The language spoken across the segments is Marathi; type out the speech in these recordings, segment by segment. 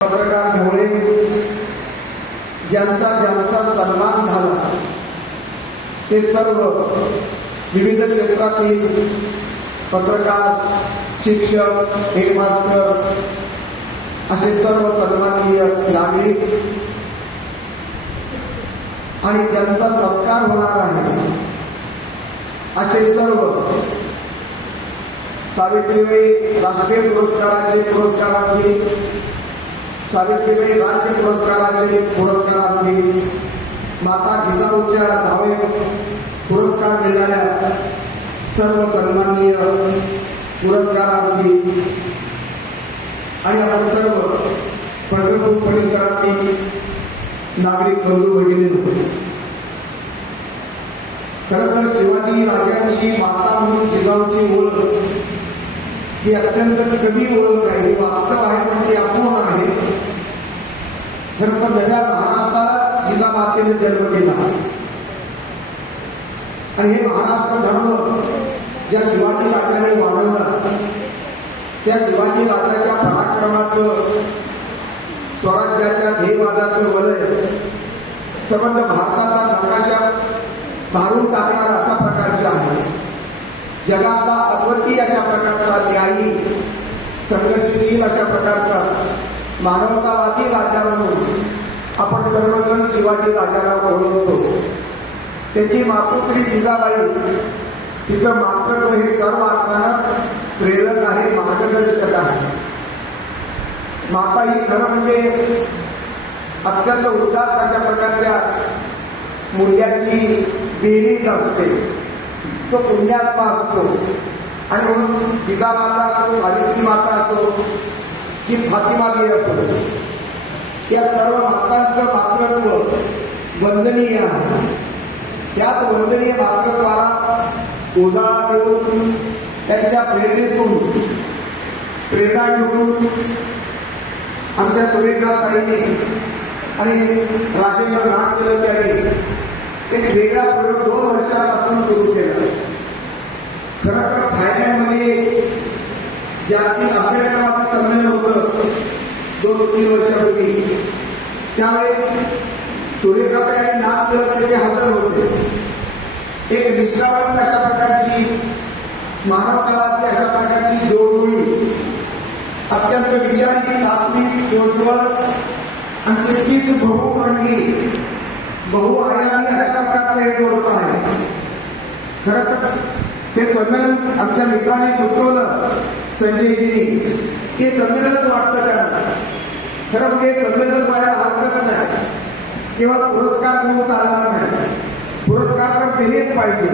पत्रकार ढोळे ज्यांचा ज्यांचा सन्मान झाला ते सर्व विविध क्षेत्रातील पत्रकार, शिक्षक, हेडमास्टर असे सर्व सन्माननीय नागरिक आणि ज्यांचा सत्कार होणार आहे असे सर्व सावित्रीबाई राष्ट्रीय पुरस्काराचे पुरस्कारार्थी, सावित्रीबाई राज्य पुरस्काराचे पुरस्कारार्थी, माता जिजाऊच्या नावे पुरस्कार मिळालेल्या सर्व सन्माननीय पुरस्कारार्थी आणि आपण सर्व पंढरपूर परिसरातील नागरिक बंधू भगिनी, खरं तर शिवाजी राजांची माता म्हणून जिजाऊची ओळख ही अत्यंत कमी ओळख आहे, वास्तव आहे, पण ती अपूर्ण आहे. खरं तर नव्या महाराष्ट्राला जिजामातेने जन्म दिला आणि हे महाराष्ट्र धर्म ज्या शिवाजी राजाने वाढवला त्या शिवाजी राजाच्या पराक्रमाचं, स्वराज्याच्या ध्येयवादाचं वलय संबंध भारताचा नकाशा मारून टाकणारा असा प्रकारचा आहे. जगातला अद्वितीय अशा प्रकारचा, न्यायी, संघर्षशील अशा प्रकारचा मानवतावादी राजा म्हणून आपण सर्वजण शिवाजी राजाला ओळखतो. त्याची मातोश्री जिजाबाई, तिचं मातृत्व हे सर्व अर्थानं प्रेरक आहे, मार्गदर्शक आहे. माता ही खरं म्हणजे अत्यंत उदात्त अशा प्रकारच्या मूल्यांची बेरीज असते. तो पुण्यात्मा असतो आणि म्हणून जिजामाता असो, सावित्री माता असो की फातिमाबाई असो, या सर्व मातांचं मातृत्व वंदनीय आहे. त्याच वंदनीय मातृत्वाला उजाळा देऊन त्यांच्या प्रेरणेतून प्रेरणा घेऊन आमच्या सुरेखाताईंनी आणि राजेंद्र नाथ यांनी एक वेगळा प्रयोग 2 वर्षापासून सुरू केला. खरं तर थायलंडमध्ये जागतिक अभ्यासक्रमाचं संमेलन होतं 2-3 वर्षापूर्वी. त्यावेळेस सुरेखाताई आणि नाथ तिथे हजर होते. एक निष्ठावंत अशा प्रकारची, मानवतावादी अशा प्रकारची जोडोळी, अत्यंत विचारी, सात्विक, सोज्वळ आणि तितकीच बहुवर्णी, बहुआयामी अशा प्रकारचं हे जोडपं आहे. खरं तर ते संमेलन आमच्या मित्रांनी सुचवलं, संजयजींनी. हे संमेलनच वाटतं त्यांना. खरं म्हणजे संमेलन व्हायला हरकत नाही, किंवा पुरस्कार घेऊन चालणार नाही. पुरस्कार तर दिलेच पाहिजे,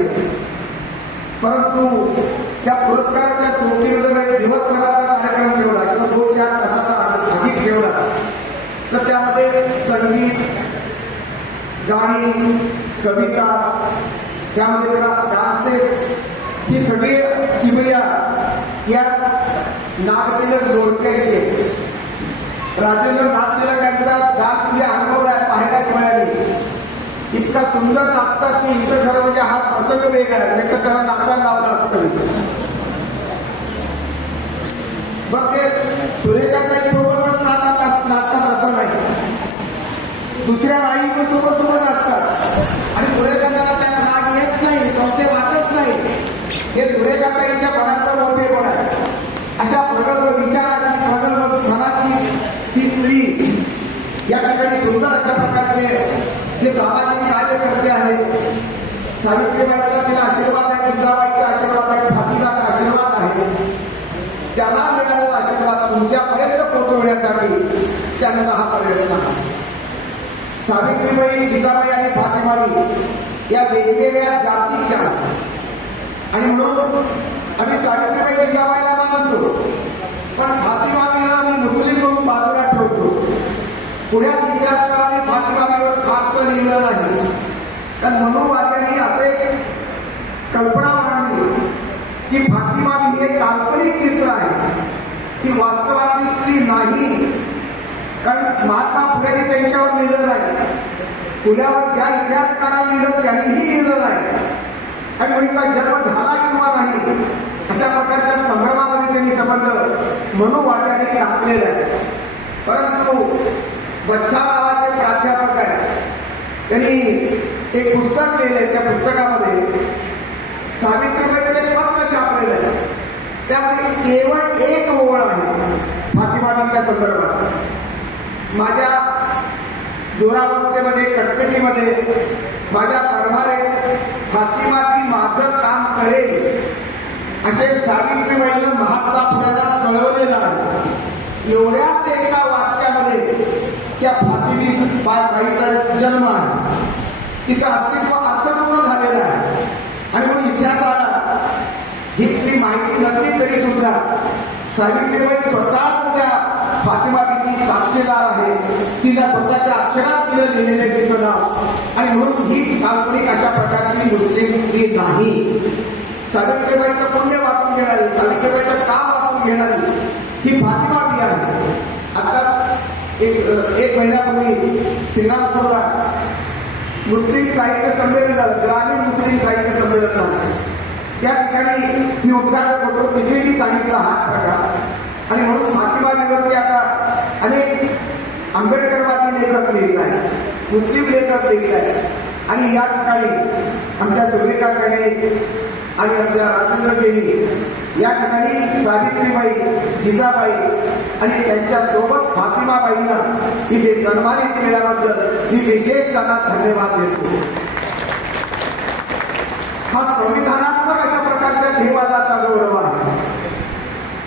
परंतु त्या पुरस्काराच्या सोबतीमध्ये दिवसभराचा कार्यक्रम ठेवला किंवा 2-4 तासाचा अधिक ठेवला तर त्यामध्ये संगीत, गाणी, कविता, त्यामध्ये डान्सेस ही सगळी किमया या नागरिक जोडक्याचे. राजेंद्र नाथ टिळक यांचा डान्स जे अनुभव पाहायला मिळाले, इतका सुंदर नाचतात की इथं खरं म्हणजे हा प्रसंग वेगळा आहे, नाही तर त्याला नाचायला लावला असतं. मग ते सुरेखाताई सोबतच नाचतात असं नाही, दुसऱ्या बाई सोबत असतात आणि सुरेखाताईला त्यांना राग येत नाही, संशय वाटत नाही. हे सुरेखाताईच्या मनाचं मोठेपण आहे. अशा प्रगल्भ विचाराची, प्रगल्भ मनाची ही स्त्री या ठिकाणी सुंदर अशा प्रकारचे हे सामाजिक कार्यकर्ते आहेत. सावित्रीबाईचा तिला आशीर्वाद आहे, जिजाबाईचा आशीर्वाद आहे, फातिमाचा आशीर्वाद आहे. त्यांना मिळालेला आशीर्वाद तुमच्यापर्यंत पोहोचवण्यासाठी त्यांचा हा प्रयत्न आहे. सावित्रीबाई, जिजाबाई आणि फातिमाबाई या वेगवेगळ्या जातीच्या, आणि म्हणून आम्ही सावित्रीबाई जिजाबाईला मानतो, पण फातिमाबाईला आम्ही मुस्लिम म्हणून बाजूला ठेवतो. पुण्यात इतिहासकारांनी फातिमाबाईवर फारसं लिहिलं नाही, कारण मनुवाद्यांनी असे कल्पना मांडली की फातिमाबाई हे काल्पनिक चित्र आहे, ती वास्तवातली स्त्री नाही. कारण महात्मा फुलेंनी त्यांच्यावर लिहिलं नाही, पुण्यावर ज्या इतिहासकारांनी लिहिलं त्यांनीही लिहिलं नाही, आणि मुलीचा जन्म झाला किंवा नाही अशा प्रकारच्या संभ्रमामध्ये त्यांनी संबंध मनुवाद्याने टाकलेला आहे. परंतु बच्छा नावाचे प्राध्यापक आहे, त्यांनी एक पुस्तक लिहिलंय. त्या पुस्तकामध्ये सावित्रीबाईचं एक पत्र छापलेलं आहे. त्यामध्ये केवळ एक ओळ आहे फातिमाच्या संदर्भात. माझ्या दुरावस्थेमध्ये, कटकटीमध्ये माझ्या कर्मारे फातिमा ती माझं काम करेल असे सावित्रीबाईनं महात्मा फुल्याला कळवलेलं आहे. एवढ्याच एका वाक्यामध्ये त्या फातिमीचा जन्म आहे, तिचं अस्तित्व अर्थपूर्ण झालेलं आहे. आणि म्हणून इतिहासाला हिस्ट्री माहिती नसली तरी सुद्धा सावित्रीबाई स्वतःच त्या फातिमा बीची साक्षीदार आहे. तिला स्वतःच्या अक्षरात तिला लिहिलेलं तिचं नाव. आणि म्हणून ही काल्पनिक अशा प्रकारची मुस्लिम स्त्री नाही. सावित्रीबाईचं पुण्य वाटून घेणारी, सावित्रीबाईचं काम वाटून घेणारी ही फातिमा बी आहे. आता एक महिन्यापूर्वी श्रीरामपूरला मुस्लिम साहित्य संमेलन झालं, ग्रामीण मुस्लिम साहित्य संमेलन झालं. त्या ठिकाणी मी उद्घाटक होतो, तिथेही सांगितलं हाच प्रकार. आणि म्हणून फातिमा बीवरती आता अनेक आंबेडकरवादी लेखक लिहित आहेत, मुस्लिम लेखक लिहित आहेत. आणि या ठिकाणी आमच्या सुरेखाकडे आणि आमच्या राजेंद्रदेवी या ठिकाणी सावित्रीबाई, जिजाबाई आणि त्यांच्या सोबत फातिमाबाईंना इथे सन्मानित केल्याबद्दल मी विशेष त्यांना धन्यवाद देतो. हा संविधानात्मक अशा प्रकारच्या ध्येयवादाचा गौरव आहे.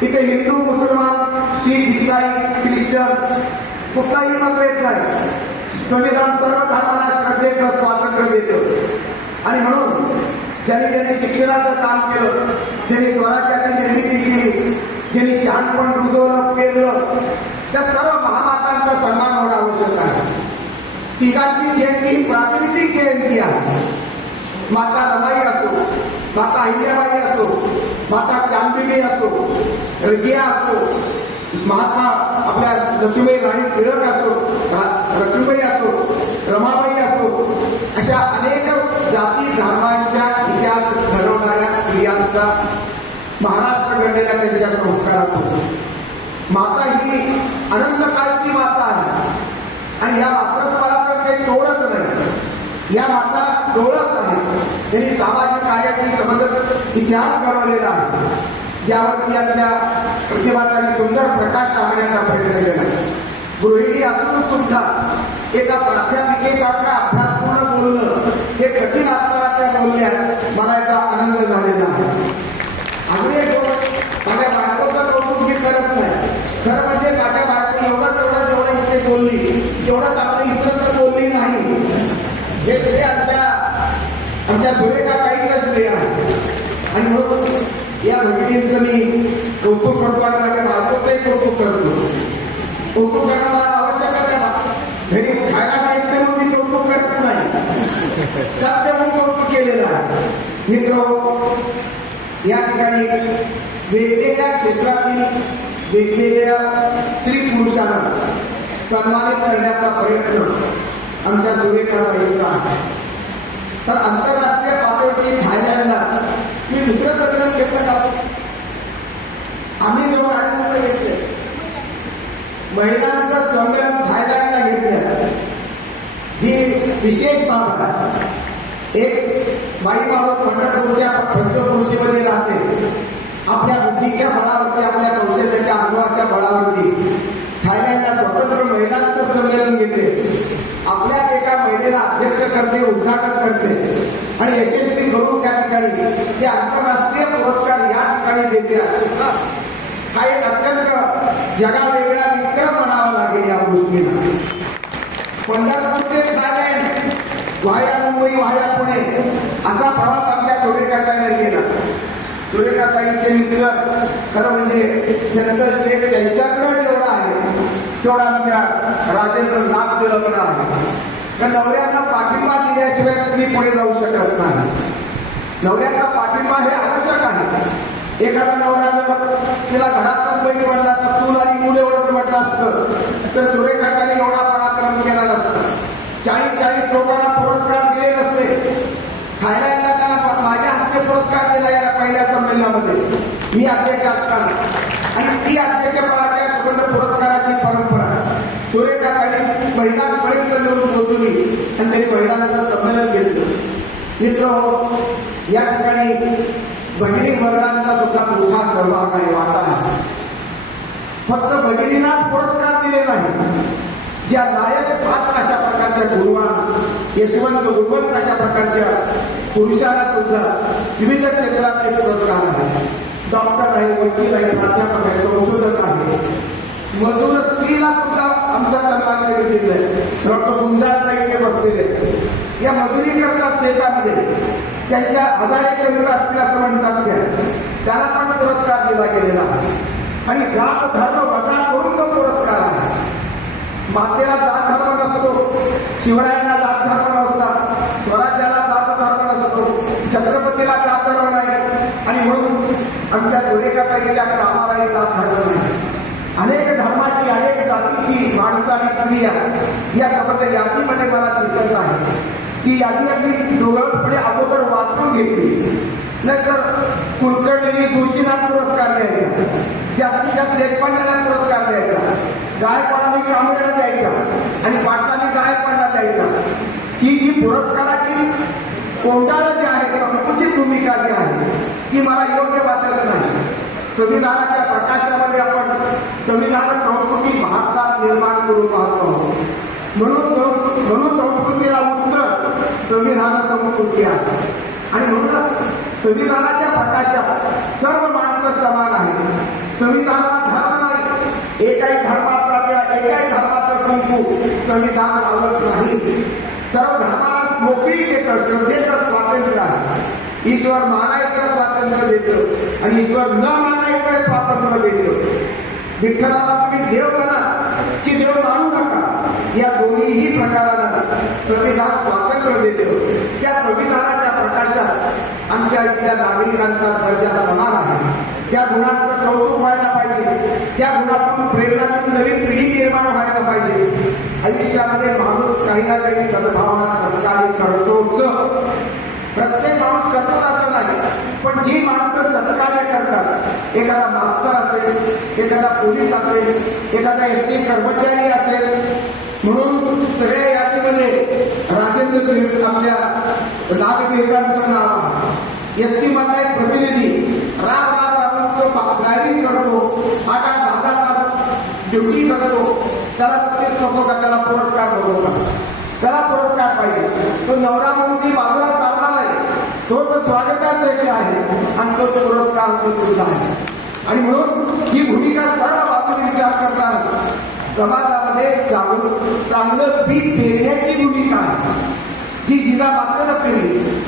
इथे हिंदू, मुसलमान, शीख, इसाई, ख्रिश्चन कुठलाही मतभेद नाही. संविधान सर्व धर्माला श्रद्धेचं स्वातंत्र्य देतं. आणि म्हणून ज्यांनी शिक्षणाचं काम केलं, ज्यांनी स्वराज्याची निर्मिती केली, ज्यांनी शहाणपण रुजवलं, पेरलं, त्या सर्व महामातांचा सन्मान होणं आवश्यक आहे. तिघांची जयंती ही प्रातिनिधिक जयंती आहे. माता रमाई असो, माता अहिल्याबाई असो, माता चांदबिबी असो, रजिया असो, महात्मा आपल्या लक्ष्मीबाई राणी टिळक असो, लक्ष्मीबाई असो, रमाबाई असो, अशा अनेक जाती धर्मांच्या इतिहास घडवणाऱ्या स्त्रियांचा महाराष्ट्र घडलेल्या त्यांच्या संस्कारातून माता ही अनंत काळची माता आहे. आणि या मातृत्वाला तर काही तोडच नाही, या माता डोळस आहे. त्यांनी सामाजिक कार्याची संबंध इतिहास घडवलेला आहे, ज्यावरती आमच्या प्रतिभातांनी सुंदर प्रकाश टाकण्याचा प्रयत्न केला. गृहिणी असून सुद्धा एका प्राध्यापिकेसारखा अभ्यासपूर्ण बोलणं हे कठीण असताना त्या बोलल्या, मला याचा आनंद झालेला आहे. अजून एक माझ्या बायकोचं कौतुक मी करत नाही. खरं म्हणजे माझ्या बायको जेवढं इथे बोलली, तेवढंच आपल्या इतर तर बोलली नाही. हे श्रेय आमच्या सुरेखा काहीच श्रेय आहे. आणि म्हणून या भगिनींचं मी कौतुक करतो आणि माझ्या बायकोचंही कौतुक करतो. कौतुक करणं मला आवश्यकच आहे. घरी खायला नाही म्हणून मी कौतुक करत नाही, सत्य म्हणून कौतुक केलेलं आहे. मित्र, या ठिकाणी वेगवेगळ्या क्षेत्रातील वेगवेगळ्या स्त्री पुरुषांना सन्मानित करण्याचा प्रयत्न आमच्या सुरेखाबाईंचा आहे. तर आंतरराष्ट्रीय पातळीवरती थायलंडला मी दुसरं संमेलन घेतलं का? आम्ही जेव्हा आनंद घेतले महिलांचं संमेलन थायलंडला घेतलं, ही विशेष बाब आहे. एक बाई माणूस पंढरपूरच्या पंचक्रोशीमध्ये राहते, आपल्या बुद्धीच्या बळावरती, आपल्या कौशल्याच्या अनुभवाच्या बळावरती थायलंडला स्वतंत्र महिलांचं संमेलन घेते. आपल्याच एका महिलेला अध्यक्ष करते, उद्घाटन करते आणि यशस्वी करून त्या ठिकाणी जे आंतरराष्ट्रीय पुरस्कार या ठिकाणी देते असेल ना, हा एक अत्यंत जगावेगळा विक्रम म्हणावा लागेल या गोष्टीला. पंढरपूरचे थायलंड, वाया मुंबई, वाया पुणे असा प्रवास आमच्या सुरेखाताईने केला. सुरेखाताईंचे मिस्टर खरं म्हणजे त्यांचं श्रेय त्यांच्याकडे जेवढं आहे तेवढा आमच्या राजेंद्र नाथ तिलकला आहे. तर नवऱ्यांना पाठिंबा दिल्याशिवाय स्त्री पुढे जाऊ शकत नाही. नवऱ्याचा पाठिंबा हे आवश्यक आहे. एखादा नवऱ्यानं तिला घरातून पैसे म्हटलं असतं, चूल आणि मूल एवढं म्हटलं असतं तर सुरेखाताईने एवढा पराक्रम केला नसता. 40 लोकांना पुरस्कार दिले नसते. थायलंडला त्यांना माझ्या हस्ते पुरस्कार दिला या पहिल्या संमेलनामध्ये मी अध्यक्ष असताना. आणि ती अध्यक्षपदाच्या सुगंध पुरस्काराची परंपरा सूर्यकांतांनी महिलांपर्यंत जाऊन पोहोचली आणि त्यांनी महिलांचं संमेलन घेतलं. मित्र, या ठिकाणी भगिनी वर्गांचा सुद्धा मोठा सहभाग आहे, वाटा आहे. फक्त भगिनींना पुरस्कार दिले नाही, ज्या लायक भात अशा प्रकारच्या गुरुवान यशवंत गुरुवंत अशा प्रकारच्या पुरुषाला सुद्धा विविध क्षेत्रातले पुरस्कार आहेत. डॉक्टर आहे, वकील आहे, प्राध्यापक आहे, संशोधक आहे. मजूर स्त्रीला सुद्धा आमच्या सन्मानाने दिले आहे. डॉक्टर गुंजाळताई इथे बसलेले आहेत. या मजुरी करतात शेतामध्ये, त्यांच्या आधारे कमी असतील असं म्हणतात त्या, त्याला पण पुरस्कार दिला गेलेला आहे. आणि जात धर्म वजा करून तो पुरस्कार आहे. मातेला जात धर्म नसतो, शिवरायांना जात धर्म नसता, स्वराज्याला जात धर्म नसतो, छत्रपतीला जात धर्म नाही. आणि म्हणून आमच्या सूर्यकांताईच्या कामालाही जात धर्म नाही. अनेक धर्माची, अनेक जातीची माणसं आणि स्त्रिया या संबंध यादीमध्ये मला दिसत आहे. ती यादी अगदी डोळसपणे अगोदर वाचून घेतली, नंतर कुलकर्णी जोशींना पुरस्कार द्यायचा, जास्तीत जास्त लेखपांना पुरस्कार द्यायचा, गायकवाडांनी कांबळेला द्यायचा आणि पाटलांनी गायकवाडला द्यायचा. ही जी पुरस्काराची कोंडाळं जी आहे, संकुचित भूमिका जी आहे, ती मला योग्य वाटत नाही. संविधानाच्या प्रकाशामध्ये आपण संविधान संस्कृती भारतात निर्माण करू पाहतो. म्हणून संस्कृतीला उत्तर संविधान संस्कृती आहे. आणि म्हणूनच संविधानाच्या प्रकाशात सर्व माणसं समान आहेत. संविधानाला धर्म नाही, एकाही धर्माचा किंवा एकाही धर्माचं कुंकू संविधान लावत नाही. सर्व धर्माला मोकळी देतं, श्रद्धेचं स्वातंत्र्य आहे. ईश्वर मानायचं स्वातंत्र्य देतं आणि ईश्वर न मानायचं स्वातंत्र्य देतं. विठ्ठलाला तुम्ही देव म्हणा की देव मानू नका, या दोन्हीही प्रकाराला संविधान स्वातंत्र्य देतं. त्या संविधानाच्या प्रकाशात आमच्या इथल्या नागरिकांचा दर्जा समान आहे. त्या गुणांचं कौतुक व्हायला पाहिजे, त्या गुणातून प्रेरणातून नवीन पिढी निर्माण व्हायला पाहिजे. आयुष्यामध्ये माणूस काही ना काही सद्भावना सत्कार्य करतोच. प्रत्येक माणूस करतोच असं नाही, पण जी माणसं सत्कार्य करतात, एखादा मास्तर असेल, एखादा पोलीस असेल, एखादा एसटी कर्मचारी असेल. म्हणून सगळ्या यादीमध्ये राजेंद्र आमच्या नागरिकांचं नाव आहे. एसटी मधला एक प्रतिनिधी राम तो ड्रायव्हिंग करतो, 8-10 तास ड्युटी करतो, त्याला बक्षीस नको का, त्याला पुरस्कार नको का? त्याला पुरस्कार पाहिजे. तो नवरा म्हणून बाजूला साधला नाही, तोच स्वागताध्यक्ष आहे आणि तो पुरस्कार तो सुद्धा आहे. आणि म्हणून ही भूमिका सर्व बाजूने विचार करताना समाजामध्ये चांगलं पीक पेरण्याची भूमिका आहे, जी जिजामातेनं पेरली.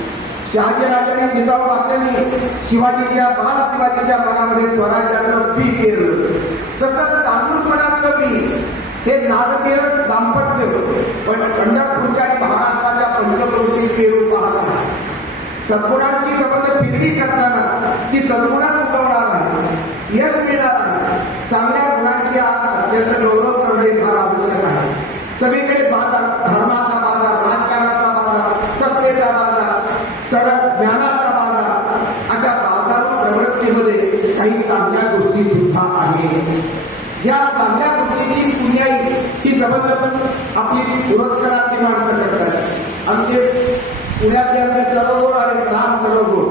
शहाजीराजांनी जिजाऊ मातेने शिवाजीच्या बाल शिवाजीच्या मनामध्ये स्वराज्याचं पीक पेरलं. तसंच चांदूरपणाचं पीक हे नारदीय दाम्पत्य पण पंढरपूरच्या आणि महाराष्ट्राच्या पंचक्रोशी पेरू पाहत आहे. सद्गुणांची संबंध पिढी करताना ती सद्गुणात उगवणार आहे, यश मिळणार आहे. चांगल्या गुणांची आज अत्यंत गौरव करणे फार आवश्यक आहे. सगळीकडे बाजार, धर्माचा बाजार, राजकारणाचा बाजार, सत्तेचा बाजार, सडक ज्ञानाचा बाजार, अशा बाजारू प्रवृत्तीमध्ये काही चांगल्या गोष्टी सुद्धा आहेत. ज्या चांगल्या गोष्टीची पुण्याई ही संबंध आपली पुरस्कारातली माणसं करतात. आमचे पुण्यातले आमचे सरोवर आले, राम सरोवर,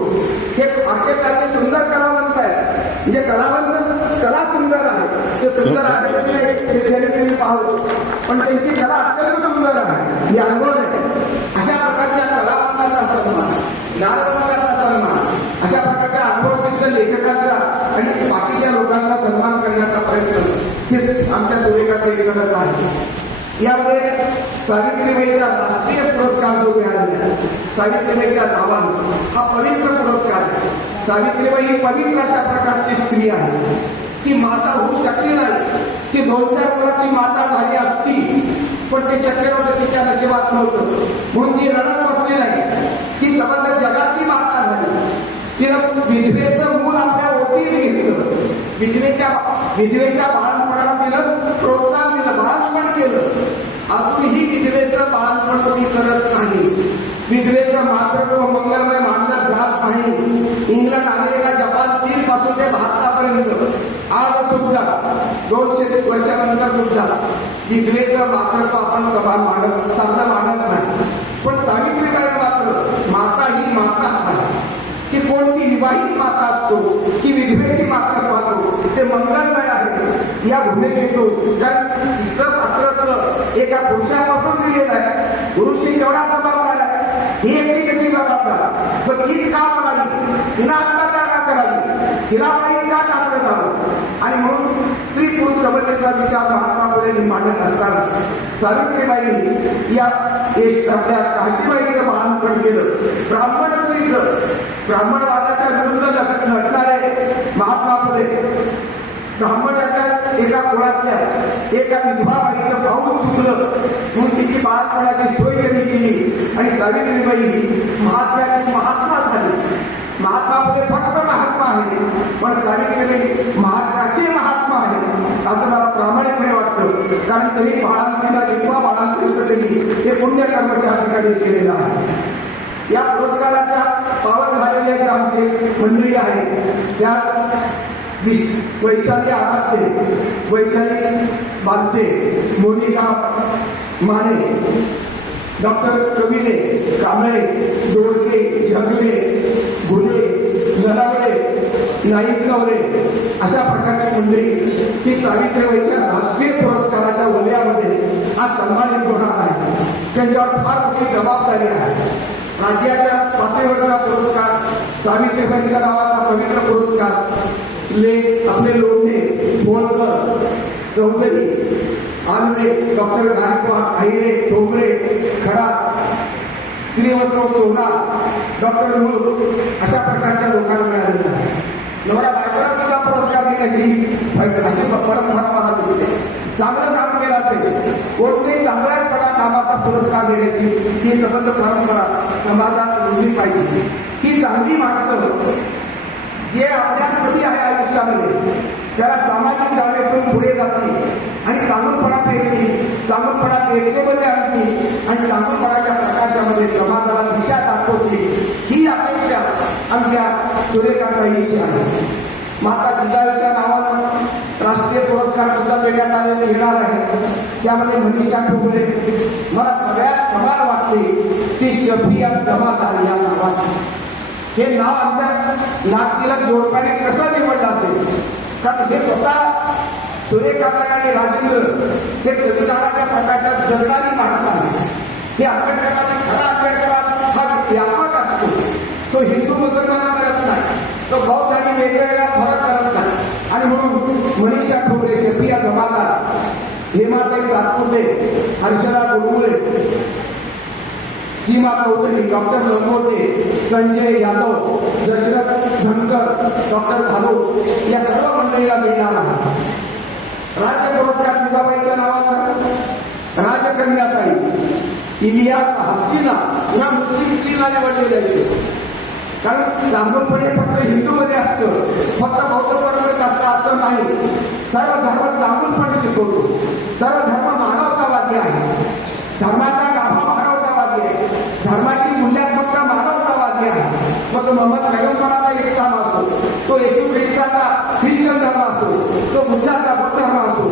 हे अत्यंत सुंदर कलावंत आहे. म्हणजे कलावंत कला सुंदर आहे, ते सुंदर आहे तुम्ही पाहू, पण त्यांची कला अत्यंत सुंदर आहे. ही अनुभव आहे. अशा प्रकारच्या कलावंताचा सन्मान, ज्ञानवंताचा सन्मान, अशा प्रकारच्या अनुभवसिद्ध लेखकांचा आणि बाकीच्या लोकांचा सन्मान करण्याचा प्रयत्न हे आमच्या सूर्यकांताई करत आहे. यामध्ये सावित्रीबाईचा राष्ट्रीय पुरस्कार जो मिळालेला, सावित्रीबाईच्या नावाने हा पवित्र पुरस्कार आहे. सावित्रीबाई ही पवित्र अशा प्रकारची स्त्री आहे. ती माता होऊ शकली नाही, ती 2-4 मुलाची माता झाली असती, पण ते शक्य नव्हतं, तिच्या नशिबात नव्हतं. म्हणून ती रडत बसली नाही, ती संबंध जगाची माता झाली. तिनं विधवेचं मूल आपल्या ओटीने घेतलं, विधवेच्या बाळणपणाला तिनं प्रोत्साहन दिलं, बाळणपण केलं. अजूनही विधवेचं बाळणपण कोणी करत नाही. विधवेचं मातृत्व मंगलमय मानलं जात नाही. इंग्लंड, अमेरिका, जपान, चीन पासून ते भारतापर्यंत आज सुद्धा 200 वर्षानंतर सुद्धा विधवेचं मात्र तो आपण चांगलं मानत नाही, पण सावित्रीबाई मात्र माता ही माताच आहे. की कोणती विवाहित माता असतो की विधवेची माता असो, ते मंगलमय आहे या भूमिकेतून. कारण तिचं पात्र एका पुरुषापासून दिलेलं आहे. पुरुषी तेवढा जबाबदार आहे, ही एकटी कशी जबाबदार, पण तीच का करावी, तिला आत्महत्या का करावी, तिला वाईट का टाकलं जावं. आणि म्हणून स्त्री पुरुष समतेचा विचार महात्मा फुलेंनी मांडत असताना सावित्रीबाई या आपल्या काशीबाईचं बाळंपण केलं. ब्राह्मण स्त्रीचं, ब्राह्मणवादाच्या विरुद्ध लढणारे महात्मा फुले ब्राह्मणाच्या एका कुळातल्या एका विधवा बाईचं पाऊल चुकलं म्हणून तिची बाळपणाची सोय त्यांनी केली आणि सावित्रीबाई महात्म्याची महात्मा झाली. महात्मा फुले फक्त महात्मा आहे, पण सावित्रीबाई महात्म्याचे महात्मा आहे असं मला प्रामाणिकपणे वाटतं. कारण त्यांनी बाळांत्रीला विधवा बाळांत्रीचं त्यांनी हे पुण्यकर्माच्या ठिकाणी केलेलं आहे. या पुरस्काराच्या पावन झालेल्या ज्या आमचे मंडळी आहेत त्या वैशाली आराध्य, वैशाली बालते, मोनिका माने, डॉक्टर कविले, कांबळे, दोडके, झगले, घुले, नलावडे, नाईक नवरे अशा प्रकारची मंडळी ही सावित्रीबाईच्या राष्ट्रीय पुरस्काराच्या वलयामध्ये आज सन्मानित होणार आहे. त्यांच्यावर फार मोठी जबाबदारी आहे. राज्याच्या पातळीवरचा पुरस्कार, सावित्रीबाईंच्या नावाचा पवित्र पुरस्कार आपले लोढे, बोलकर, चौधरी, आंध्रे, डॉक्टर गायकवाड, अहिरे, ठोंबरे, खडा, श्रीवस्त्र सोना, डॉक्टर मूळ अशा प्रकारच्या लोकांना मिळालेला आहे. नवरा बायकोला सुद्धा पुरस्कार देण्याची अशी परंपरा मला दिसते. चांगलं काम केलं असेल, कोणत्याही चांगल्यापणा कामाचा पुरस्कार देण्याची ही सबंध परंपरा समाजात रुजली पाहिजे. ही चांगली माणसं जे आपल्या कमी आहे आयुष्यामध्ये त्याला सामाजिक जाणीवेतून पुढे जातील आणि चांगलपणा पेरतील, चांगलपणा पेरजेमध्ये आणतील आणि चांगलपणाच्या प्रकाशामध्ये समाजाला दिशा दाखवतील. ही अपेक्षा आमच्या सुरेखाताईची आहे. माता जिजाऊच्या नावानं राष्ट्रीय पुरस्कार सुद्धा देण्यात आलेले मिळणार आहे. त्यामध्ये मनीषा ठोंबरे, मला सगळ्यात कमाल वाटते ती शफिया जमादार या नावाची. हे नाव आमच्या नागतीला जोडप्याने कसं निवडलं असेल, कारण हे स्वतः सुरेखाताई आणि राजेंद्र हे संविधानाच्या प्रकाशात जगणारी माणसं आहेत. हे आंबेडकरांनी खरा आंबेडकर हा व्यापक असतो. तो हिंदू मुसलमान करत नाही, तो बौद्ध आणि वेगवेगळ्या फरक करत नाही. आणि म्हणून मनीषा ठोंबरे, शफिया जमादार, हेमाताई सातपुते, हर्षदा गुरमुळे, सीमा चौधरी, डॉक्टर लंगोटे, संजय यादव, दशरथ धनकर, डॉक्टर भालू या सर्व मंडळीला मिळणार आहे. राज्य पुरस्कार जिजाबाईच्या नावाचा राजकन्याताई इलियास हसीना या मुस्लिम स्त्रीला निवडलेले आहे. कारण चांगलपणे फक्त हिंदूमध्ये असतं, फक्त बौद्ध परंपरेत असतं असं नाही. सर्व धर्म चांगलपणे शिकवतो. सर्व धर्म मानवतावादी आहे. धर्माचा गाभा मानवतावादी आहे. धर्माची मूल्यात्मकता मानवतावादी आहे. मग मोहम्मद पैगंबराचा इस्लाम असो, तो येशू ख्रिस्ताचा ख्रिश्चन धर्म असो, तो बुद्धाचा बौद्ध धर्म असो,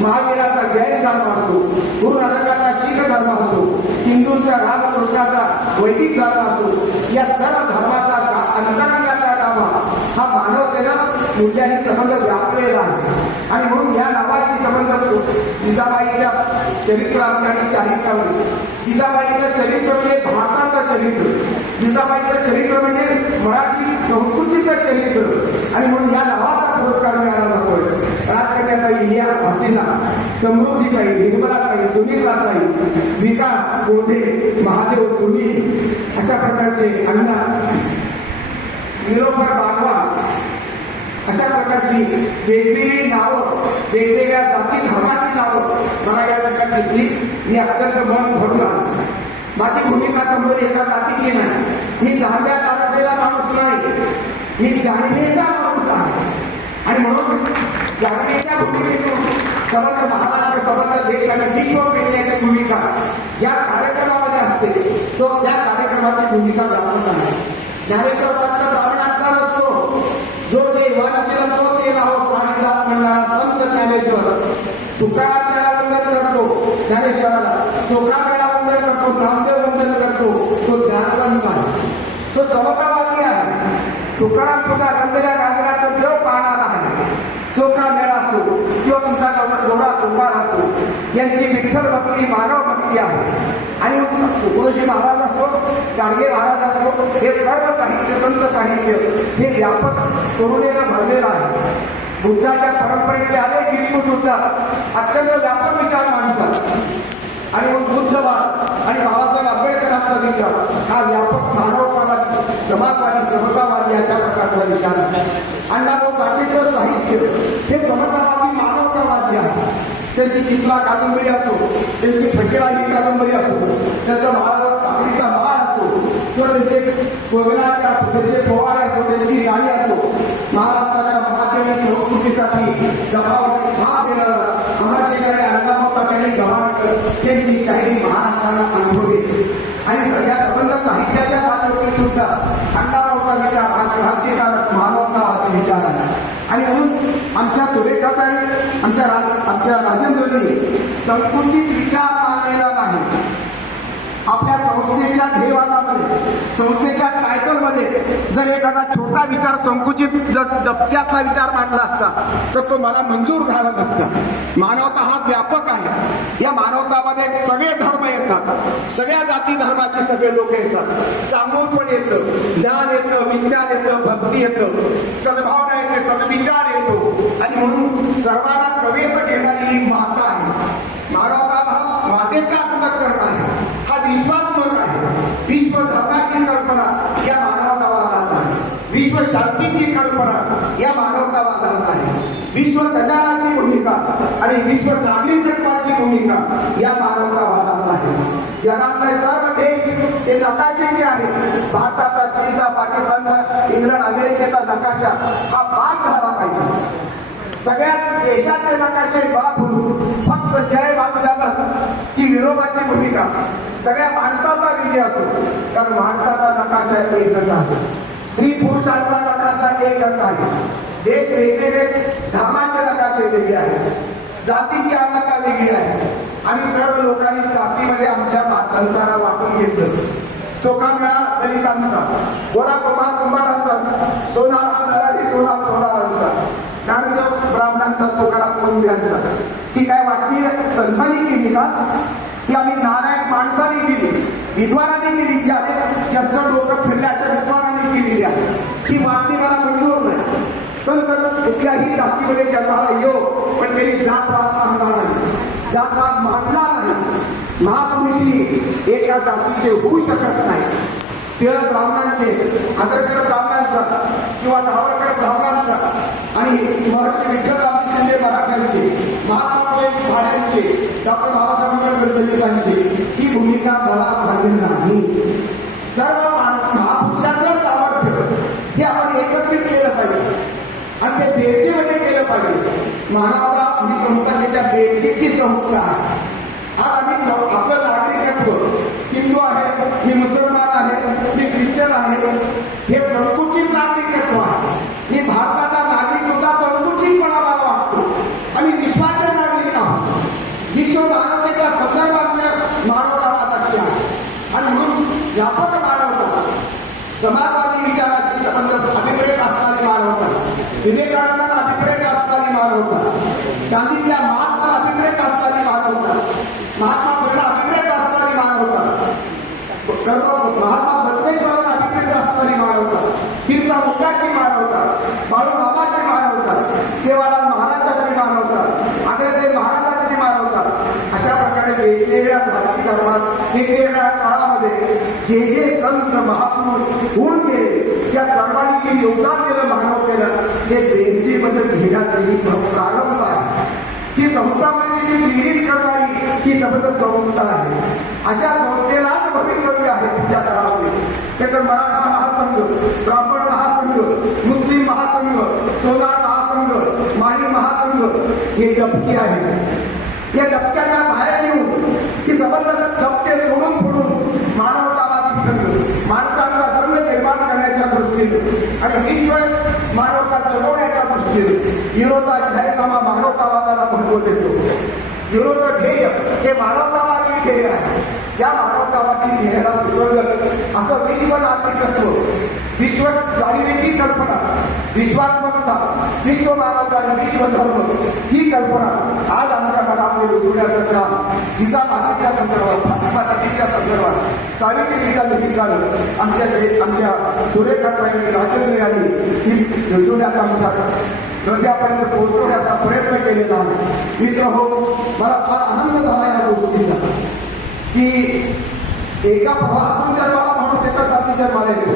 महावीराचा जैन धर्म असो, गुरु नानकाचा शीख धर्म असो, हिंदूंचा रामकृष्णाचा वैदिक धर्म असो, या सर्व धर्माचा अंतरंगाचा गाभा हा मानवतेनं मूल्यांनी संबंध व्यापलेला आहे. आणि म्हणून या नावाची संबंध जिजाबाईच्या चरित्रात आणि चारित्र्यावर. जिजाबाईचं चरित्र म्हणजे भारताचं चरित्र, जिजाबाईचं चरित्र म्हणजे मराठी संस्कृतीचं चरित्र. आणि म्हणून या नावाचा पुरस्कार मिळाला जातोय. राजकन्याताई इलियास हसीना, समृद्धीताई, निर्मलाताई, सुनीलाताई, विकास गोठे, महादेव सुनील अशा प्रकारचे अण्णा, निलोफर बागवा अशा प्रकारची वेगवेगळी नावं, वेगवेगळ्या जाती धर्माची नावं मला या ठिकाणी दिसली. मी अत्यंत मन भरून आलो. माझी भूमिका समोर एका जातीची नाही. मी जाणव्यात अडकलेला माणूस नाही, मी जाणीवेचा माणूस आहे. आणि म्हणून जाणीवेच्या भूमिकेतून समग्र महाराष्ट्र, समग्र देश आणि विश्व पेरण्याची भूमिका ज्या कार्यक्रमामध्ये असते तो त्या कार्यक्रमाची भूमिका व्यापक आहे. ज्ञानेश्वर पात्र ब्राह्मणांचा नसतो, जो देवांचे तो ते राहो प्राणी जात म्हणणारा संत ज्ञानेश्वर. तुकाराम त्याला वंदन करतो, ज्ञानेश्वराला चोखा मेळा वंदन करतो, नामदेव वंदन करतो, तो ज्ञानवंत आहे, तो समतावादी आहे. तुकाराम सुद्धा रंगल्या गाजराचं देव पाहणार आहे. चोखा मेळा असो किंवा तुमचा गौरा कुंभार असो, यांची विठ्ठल भक्ती मानव भक्ती आहे. आणि तुकोजी महाराज असो, गाडगे महाराज असो, हे सर्व साहित्य संत साहित्य हे व्यापक करुणेनं भरलेलं आहे. बुद्धाच्या परंपरेचे अनेक टिपू सुद्धा अत्यंत व्यापक विचार मांडतात. आणि मग बुद्धवाद आणि बाबासाहेब आंबेडकरांचा विचार हा व्यापक मानवतावादी, समाजवादी, समतावादी अशा प्रकारचा विचार आहे. अण्णाभाऊ साठेचं साहित्य हे समतावादी मानवतावादी आहे. त्यांची चित्रा कादंबरी असो, त्यांची फकीरा ही कादंबरी असो, त्यांचा महाराज काकडीचा माळ असो, किंवा त्यांचे कोगनाट असो, त्यांचे पोवाडे असो, त्यांची गाणी असो, महाराष्ट्राच्या महादेवी संस्कृतीसाठी गव्हावर भाग देणारा महाशेखराने अण्णाभाऊ साठे गव्हाणकर त्यांची शाहिरी महाराष्ट्राला अनुभवली. आणि सगळ्या संबंध साहित्याच्या पातळीवर सुद्धा अण्णाभाऊचा विचार हा क्रांतिकारक मानवतावादी विचार आहे. आणि म्हणून आमच्या सुरेखाताई, आमच्या राजेंद्रनी संकुचित विचार मानलेला नाही. आपल्या संस्थेच्या ध्येयवादामध्ये, संस्थेच्या टायटलमध्ये जर एखादा छोटा विचार संकुचित जर डबक्यातला विचार मांडला असता तर तो मला मंजूर झाला नसता. मानवता हा व्यापक आहे. या मानवतामध्ये सगळे धर्म येतात, सगळ्या जाती धर्माचे सगळे लोक येतात, चांगून पण येतं, ज्ञान येतं, विज्ञान येतं, भक्ती येतं, सद्भावना येते, सद्विचार येतो. आणि म्हणून सर्वांना कवेत घेणारी ही माता आहे. मानवता हा मातेचा अंतःकरण आहे, हा विश्वात्मक आहे. विश्व धर्माची कल्पना या मानवतावादात आहे, विश्व शांतीची कल्पना या मानवतावादात आहे, विश्व कल्याणाची भूमिका आणि विश्व नागरिकत्वाची भूमिका या मानवतावादात आहे. जगातले सर्व देश हे नकाशे आहेत, भारताचा, चीनचा, पाकिस्तानचा, इंग्लंड, अमेरिकेचा नकाशा हा बाद झाला पाहिजे. सगळ्या देशाचे नकाशे बाद होऊन फक्त जय जगत ही विरोधाची भूमिका, सगळ्या माणसाचा विजय असो. कारण माणसाचा नकाशा एकच आहे, स्त्री पुरुषांचा नकाशा एकच आहे. देश वेगवेगळे, धर्माचे नकाशे वेगळे आहेत, जातीची अलका वेगळी आहे. आम्ही सर्व लोकांनी जातीमध्ये आमच्या संतांना वाटून घेतलं. चोखा मेळा दलितांचा, गोरा कुंभार कुंभारांचा, सोनार दलाली सोनार सोनारांचा, ज्ञानदेव ब्राह्मणांचा, तुकाराम मुंड्यांचा. ही काय वाटणी संतांनी केली का? की आम्ही नालायक माणसाने केली, विद्वानाने केली, की आहे ज्यांचं डोकं फिरल्या अशा विद्वानाने केलेली आहे. ही वाटणी मला मंजूर नाही. संत कुठल्याही जातीमध्ये जन्माला येऊ, पण त्यांनी जातवाद मानला नाही, जातवाद मानला नाही. महापुरुषी एका जातीचे होऊ शकत नाही. टिळक ब्राह्मणांचे, आंबेडकर ब्राह्मणांचा किंवा सावरकर ब्राह्मणांचा आणि महर्षी विठ्ठलराव शिंदे मराठ्यांचे, महात्मा फुले भाड्यांचे, डॉक्टर बाबासाहेब आंबेडकर दलितांची ही भूमिका मला मान्य नाही. सर्व माणूस महापुरुषाचं सामर्थ्य हे आपण एकत्रित केलं पाहिजे आणि ते बेरजेमध्ये केलं पाहिजे. मानवता ही संस्थेच्या बेरजेची संस्था आहे. आज आम्ही आपलं नागरिकत्व, हिंदू आहे, मी मुसलमान आहे, मी ख्रिश्चन आहे, हे संकुचित नागरिकत्व आहे. मी भारताचा नागरिक सुद्धा संकुचितपणा मला वाटतो. आम्ही विश्वाचे नागरिक आहोत. विश्व मानवतेचा संदर्भ आमच्या मानवतावादाशी आहे. आणि म्हणून व्यापक मानवता, समाजवादी विचाराची संबंध अभिप्रेत असणारी मानवता, विवेकानंदांना अभिप्रेत असणारी मानवता, गांधीजीच्या महात्मा अभिप्रेत असणारी मानवता, महात्मा फुलेला अभिप्रेत असणारी मानवता, महात्मा बसवेश्वरांना अभिप्रेत असणारी मानवता, बिरसा मुंडाची मानवता, बाळूमामाची मानवता, सेवालाल महाराजांची मानवता, आग्रेसाहेब महाराजांची मानवता. अशा प्रकारे वेगवेगळ्या भारतीय धर्मात वेगवेगळ्या काळामध्ये जे जे संत महापुरुष होऊन गेले, त्या सर्वांनी जे योगदान दिलं मानवतेला, ते बेरजेमध्ये घेण्याचे प्रारंभ आहे. ही संस्था म्हणजे जी बेरीज करणारी ही सबंध संस्था आहे. अशा संस्थेलाच भवितव्य आहे त्या काळामध्ये. ते तर मराठा महासंघ, ब्राह्मण महासंघ, मुस्लिम महासंघ, सोनार महासंघ, माळी महासंघ हे डबके आहेत. या डबक्याच्या बाहेर येऊन ही सबंध डबके तोडून फोडून मानवतावादी संघ, माणसांचा संघ निर्माण करण्याच्या दृष्टीने आणि विश्व मानवता जगवण्याच्या दृष्टीने विरोधा जाहीरनामा मानवतावादाला महत्व देतो. युरोचं ध्येय हे मानवतावादी ध्येय आहे. त्या मानवतावादी ध्येयाला सुसंगत असं विश्व नागरिकत्व, विश्व जाणीवेची कल्पना, विश्वात्मकता, विश्व मानवता आणि विश्व धर्म ही कल्पना आज आमच्या मनामध्ये रुजवण्याचं काम जिजा मातेच्या संदर्भात, फातिमा नदीच्या संदर्भात, सावित्रीच्या निमित्तानं आमच्या सुरेखाताईंनी राजेंद्र यांनी ही रुजवण्याचा आमच्या हृदयापर्यंत पोहोचवण्याचा प्रयत्न केलेला आहे. मित्र हो, मला फार आनंद झाला या गोष्टीचा की एका प्रवाहातून जन्माला माणूस एका जाती जन्माला येतो,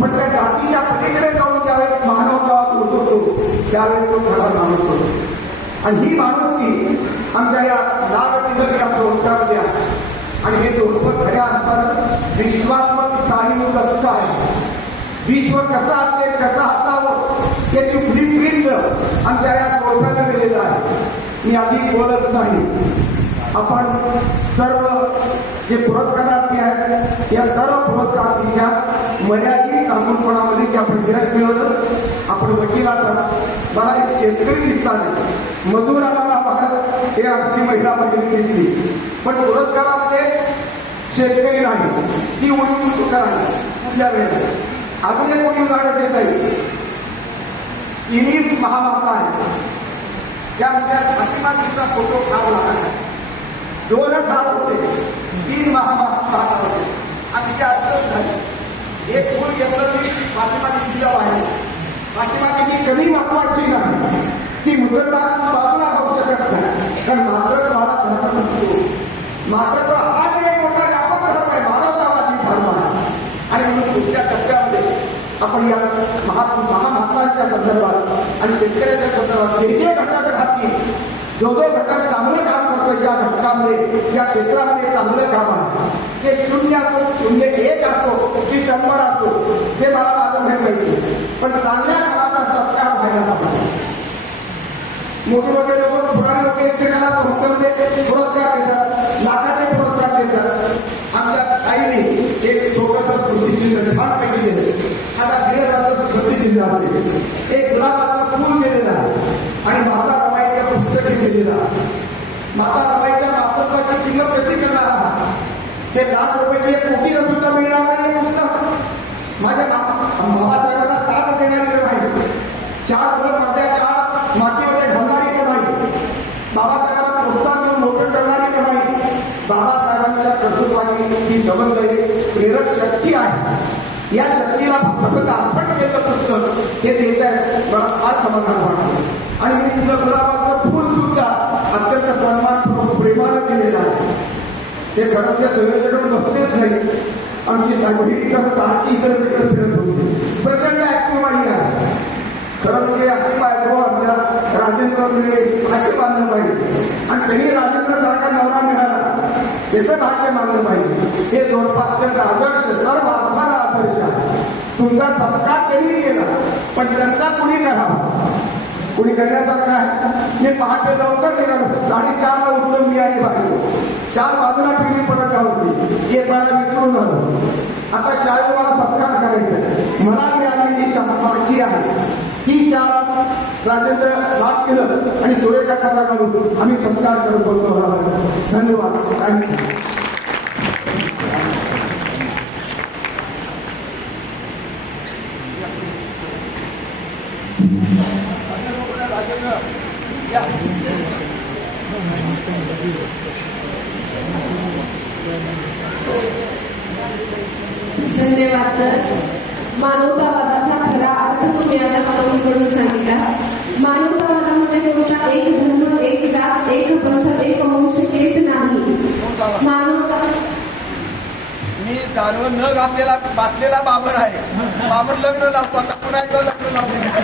पण त्या जातीच्या पलीकडे जाऊन ज्यावेळेस मानवतावाद उतरतो त्यावेळेस तो खरा माणूस होतो. आणि ही माणुसकी आमच्या या नागरिक या जोडप्यामध्ये आहे. आणि हे जोडपं खऱ्या अर्थानं विश्वात्मक जाणीव आहे. विश्व कसं असेल, कसं असावं याची ब्लूप्रिंट आमच्या या जोडप्याने दिलेलं आहे. मी अधिक बोलत नाही. आपण सर्व जे पुरस्कारार्थी आहेत या सर्व पुरस्कारार्थीच्या मर्यादित चांगुलपणामध्ये की आपण यश मिळवलं. आपण वकील असाल, मला एक शेतकरी दिसतात, मजूर आम्हाला बघत हे आमची महिला भगिनी दिसली, पण पुरस्कारामध्ये शेतकरी नाही, ती उलटून राहिली. कुठल्या वेळेला अजून एक कोणी उदाहरण देता येईल. इनी महामाता आहे, त्या आमच्या फातिमाजीचा फोटो फार लागला. 2000 होते, 3 महामाता होते. आमची अडचण झाली. एक फूल घेतलं की फातिमा दिदीला बाहेर. फातिमा दिदी कमी महत्वाची नाही, ती मुसलमान बाजूला होऊ शकत नाही, कारण मात्र मला धर्म नसतो. मात्र हा जो एक मोठा व्यापक धर्म आहे, मानवतावादी धर्म आहे. आणि म्हणून पुढच्या टप्प्यामध्ये आपण या महामातांच्या संदर्भात आणि शेतकऱ्याच्या संदर्भात जे घटक राहतील, जो घटक चांगलं काम करतोय ज्या घटकामध्ये, या क्षेत्रामध्ये चांगलं काम आहे, ते 0 असो, 0-1 असो की 100 असो, ते मला माझं माहीत पाहिजे. पण चांगल्या कामाचा सत्कार व्हायला पाहिजे. मोठे मोठे लोक, पुराणे लोक एकमेकाला पुरस्कार देतात, लाखाचे पुरस्कार देतात. आमच्या आईने एक छोटंसं स्मृतिचिन्ह छानपैकी दिलं. आता दिलेलं स्मृतिचिन्ह असेल, एक गुलाबाचं फूल दिलेलं आहे आणि माता रमाईचं पुस्तक दिलेलं आहे. माता रमाईच्या मातृत्वाची किंमत कशी करणार आहात? ते ₹1,00,000 एक कोटीला सुद्धा मिळणार नाही पुस्तक. माझ्या बाबासाहेबांना साथ देणारी नाही, 4 मुलं पडद्याच्या मातीमध्ये घालणारी नाही, बाबासाहेबांना प्रोत्साहन देऊन मोठं करणारी नाही. बाबासाहेबांच्या कर्तृत्वाची ही समन्वय प्रेरक शक्ती आहे. या शक्तीला सतत अर्पण केलं पुस्तक हे देत आहे. मला फार समाधान वाटतं. आणि मी तुझं गुलाबाचं फूल सुद्धा अत्यंत सन्मान प्रेमानं दिलेलं आहे. ते घरातल्या संयोजनावर बसलेच नाही. आमची बहीण सारखी इकडे तिकडे फिरत होती. प्रचंड ऍक्टिव्ह बाई आहे. खरं म्हणजे अशी बायको आमच्या राजेंद्र भाग्य मानलं पाहिजे. आणि त्यांनी राजेंद्र सारखा नवरा मिळाला त्याचं भाग्य मानलं पाहिजे. हे जोडपात्याचा आदर्श सर्व आत्माला आदर्श आहे. तुमचा सत्कार त्यांनी केला, पण त्यांचा कुणी करावा, कुणी करण्यासारखं आहे. मी पहाटे लवकर निघालो, 4:30ला उठलो मी आणि बायको. 4 बाजूला टीव्ही परत होती, येताना विसरून आलो. आता शाळेत मला सत्कार करायचा, मला मिळालेली शाळा माझी आहे. ही शाळा राजेंद्र लाभ केलं आणि सुरेखा कथा करून आम्ही सत्कार करत बोलतो. धन्यवाद. थँक्यू. धन्यवाद सर. मानवतावादाचा खरा अर्थ तुम्ही आता मानवकडून सांगितला. मानवतावादामध्ये कोणता एक धर्म, एक जात, एक पंथ, एक वंश येत नाही. मानवता मी जाणवं न घातलेला बातलेला बाबर आहे. बाबर लग्न लावतो, आता पुन्हा एकदा लग्न लावतो.